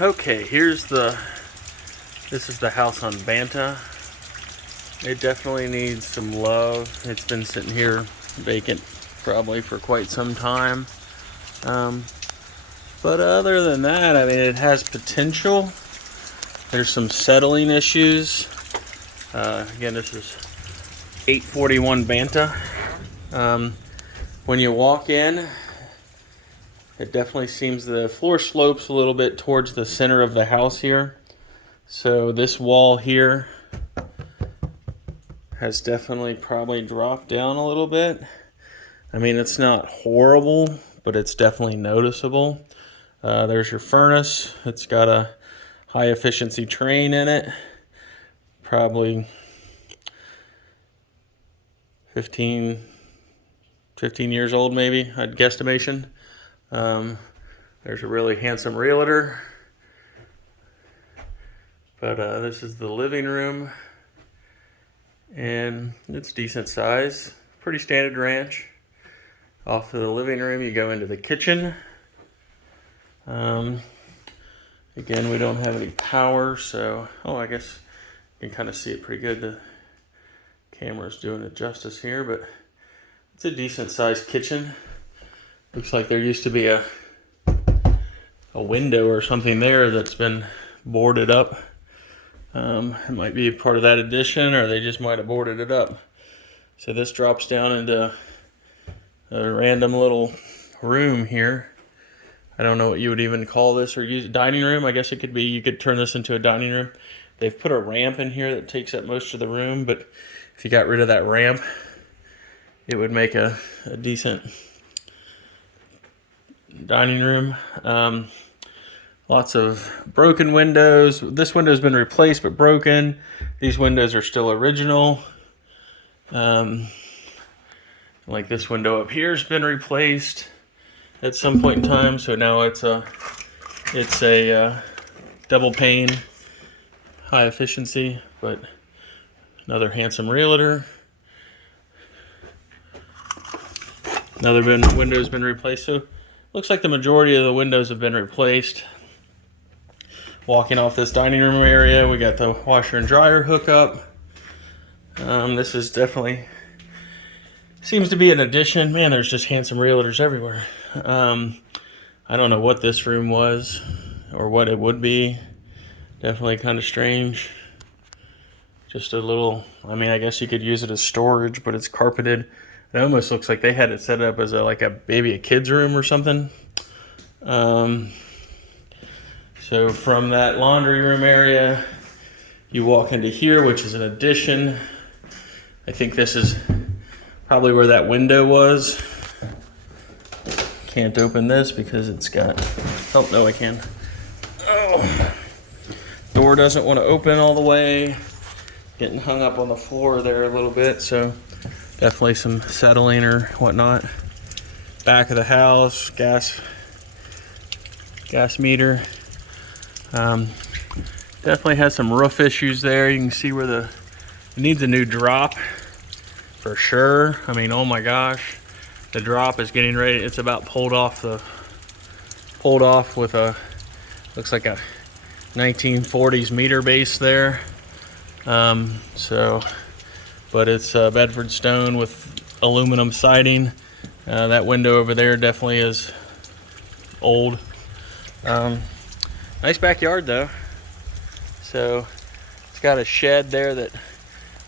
Okay, this is the house on Banta. It definitely needs some love. It's been sitting here vacant probably for quite some time. Um, but other than that, I mean, it has potential. There's some settling issues. Again, this is 841 Banta. When you walk in, it definitely seems the floor slopes a little bit towards the center of the house here. So this wall here has definitely probably dropped down a little bit. I mean, it's not horrible, but it's definitely noticeable. There's your furnace. It's got a high efficiency train in it. Probably 15 years old maybe, I'd guesstimation. There's a really handsome realtor. But this is the living room. And it's decent size. Pretty standard ranch. Off of the living room, you go into the kitchen. Again, we don't have any power, so... Oh, I guess you can kind of see it pretty good. The camera's doing it justice here, but it's a decent sized kitchen. Looks like there used to be a window or something there that's been boarded up. It might be part of that addition, or they just might have boarded it up. So this drops down into a random little room here. I don't know what you would even call this, or use dining room. I guess it could be, you could turn this into a dining room. They've put a ramp in here that takes up most of the room, but if you got rid of that ramp, it would make a decent dining room. Lots of broken windows. This window's been replaced but broken. These windows are still original. Like this window up here has been replaced at some point in time, so now it's a double pane, high efficiency, but another handsome realtor. Another window's been replaced, so looks like the majority of the windows have been replaced. Walking off this dining room area, we got the washer and dryer hookup. This is definitely, seems to be an addition. Man, there's just handsome realtors everywhere. I don't know what this room was or what it would be. Definitely kind of strange. Just a little, I mean, I guess you could use it as storage, but it's carpeted. It almost looks like they had it set up as a kid's room or something. So from that laundry room area, you walk into here, which is an addition. I think this is probably where that window was. Can't open this because it's got, oh no, I can. Oh, door doesn't want to open all the way. Getting hung up on the floor there a little bit, so definitely some settling or whatnot. Back of the house, gas meter. Definitely has some roof issues there. You can see where it needs a new drop for sure. I mean, oh my gosh, the drop is getting ready. It's about pulled off with a, looks like a 1940s meter base there. But it's Bedford stone with aluminum siding. That window over there definitely is old. Nice backyard though. So it's got a shed there that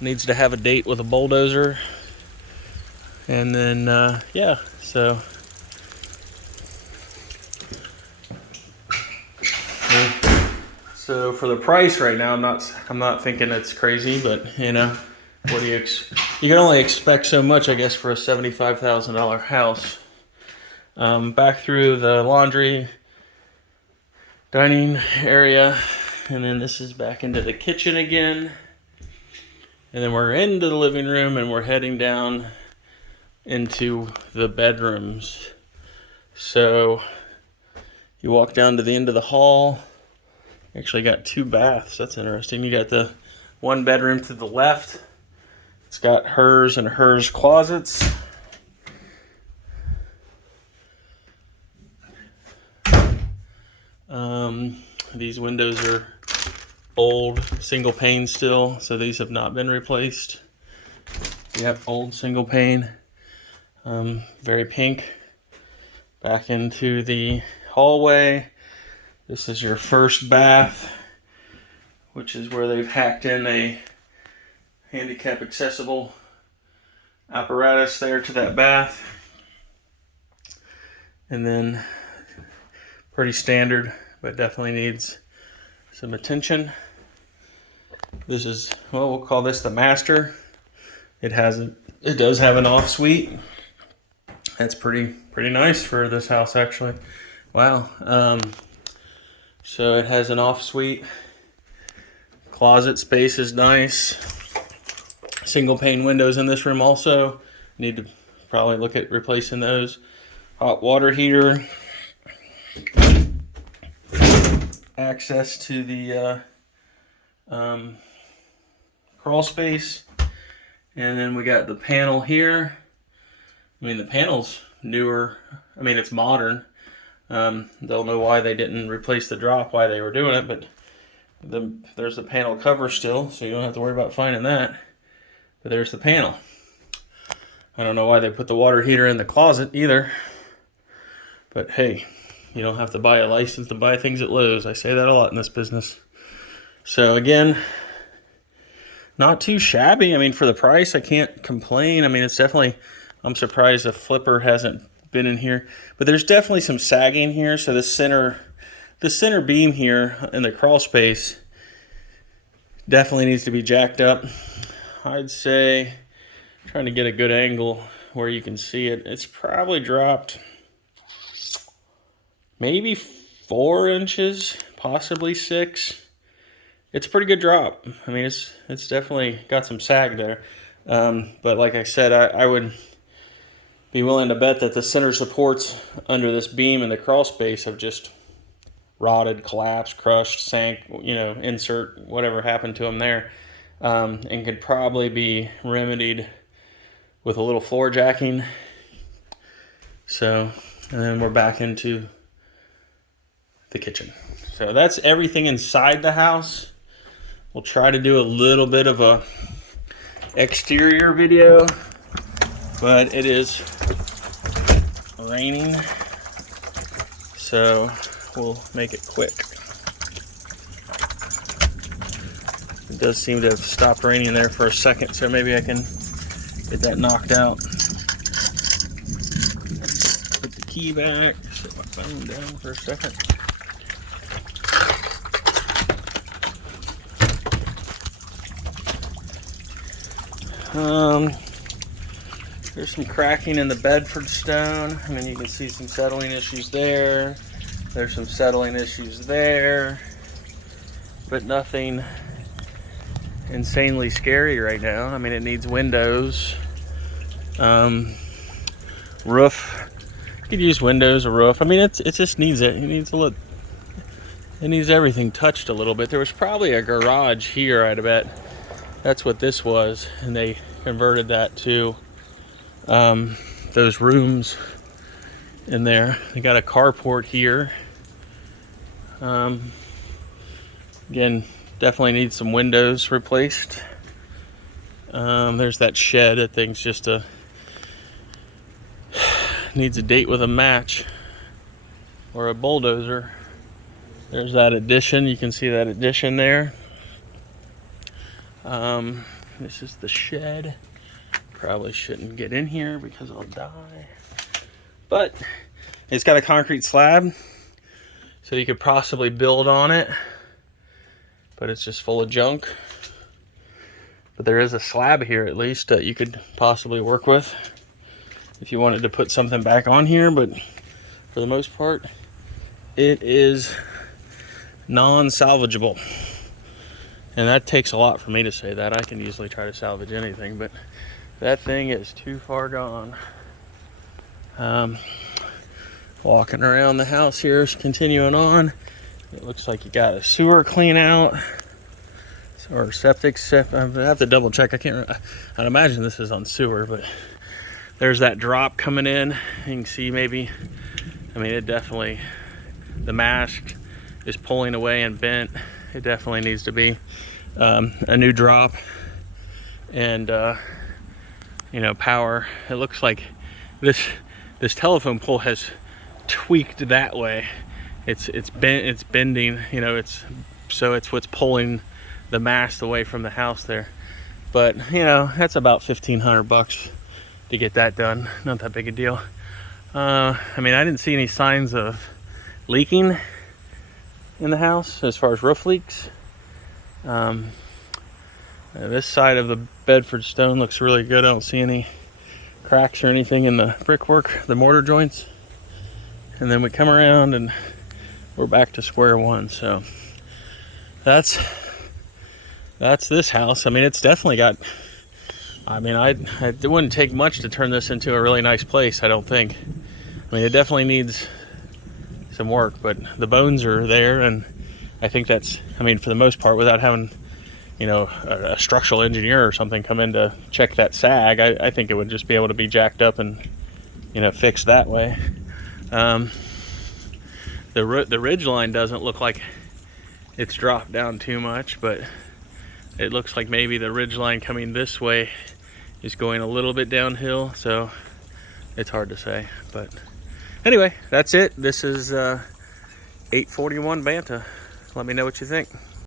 needs to have a date with a bulldozer. And then yeah, so for the price right now, I'm not thinking it's crazy, but you know, what do you can only expect so much, I guess, for a $75,000 house. Back through the laundry, dining area, and then this is back into the kitchen again, and then we're into the living room, and we're heading down into the bedrooms. So you walk down to the end of the hall. Actually got 2 baths. That's interesting. You got the one bedroom to the left. It's got hers and hers closets. These windows are old single pane still, so these have not been replaced. Yep, old single pane. Very pink. Back into the hallway. This is your first bath, which is where they've hacked in a handicap accessible apparatus there to that bath. And then pretty standard, but definitely needs some attention. This is, well, we'll call this the master. It does have an off suite. That's pretty nice for this house, actually. Wow. So it has an off suite. Closet space is nice. Single pane windows in this room also. Need to probably look at replacing those. Hot water heater. Access to the crawl space. And then we got the panel here. I mean, the panel's newer. I mean, it's modern. Don't know why they didn't replace the drop, why they were doing it, but there's the panel cover still, so you don't have to worry about finding that. But there's the panel. I don't know why they put the water heater in the closet either. But hey, you don't have to buy a license to buy things at Lowe's. I say that a lot in this business. So again, not too shabby. I mean, for the price, I can't complain. I mean, it's definitely, I'm surprised the flipper hasn't been in here. But there's definitely some sagging here. So the center beam here in the crawl space definitely needs to be jacked up. I'd say, trying to get a good angle where you can see it, it's probably dropped maybe 4 inches, possibly 6. It's a pretty good drop. I mean, it's definitely got some sag there. But like I said, I would be willing to bet that the center supports under this beam in the crawl space have just rotted, collapsed, crushed, sank, you know, insert whatever happened to them there. And could probably be remedied with a little floor jacking. So, and then we're back into the kitchen. So that's everything inside the house. We'll try to do a little bit of a exterior video, but it is raining, so we'll make it quick. It does seem to have stopped raining there for a second, so maybe I can get that knocked out. Put the key back, set my phone down for a second. There's some cracking in the Bedford stone. I mean, you can see some settling issues there. There's some settling issues there, but nothing insanely scary right now. I mean, it needs windows, roof. You could use windows or roof. I mean, it just needs it. It needs a look. It needs everything touched a little bit. There was probably a garage here, I'd bet. That's what this was, and they converted that to those rooms in there. They got a carport here. Again, definitely needs some windows replaced. There's that shed. That thing's just needs a date with a match or a bulldozer. There's that addition. You can see that addition there. This is the shed. Probably shouldn't get in here because I'll die. But it's got a concrete slab, so you could possibly build on it, but it's just full of junk. But there is a slab here at least that you could possibly work with if you wanted to put something back on here, but for the most part, it is non-salvageable. And that takes a lot for me to say that. I can easily try to salvage anything, but that thing is too far gone. Walking around the house here, continuing on. It looks like you got a sewer clean out. Or septic. I have to double check. I'd imagine this is on sewer, but there's that drop coming in. You can see maybe, I mean, it definitely, the mask is pulling away and bent. It definitely needs to be a new drop and you know, power. It looks like this telephone pole has tweaked that way. It's bent, it's bending, you know, it's what's pulling the mast away from the house there. But you know, that's about $1,500 to get that done. Not that big a deal. I mean, I didn't see any signs of leaking in the house as far as roof leaks. This side of the Bedford stone looks really good. I don't see any cracks or anything in the brickwork, the mortar joints. And then we come around and we're back to square one. So that's this house. I mean, it's definitely got, I mean, it wouldn't take much to turn this into a really nice place, I don't think. I mean, it definitely needs some work, but the bones are there, and I think that's, I mean, for the most part, without having, you know, a structural engineer or something come in to check that sag, I think it would just be able to be jacked up and, you know, fixed that way. The ridge line doesn't look like it's dropped down too much, but it looks like maybe the ridge line coming this way is going a little bit downhill, so it's hard to say. But anyway, that's it. This is 841 Banta. Let me know what you think.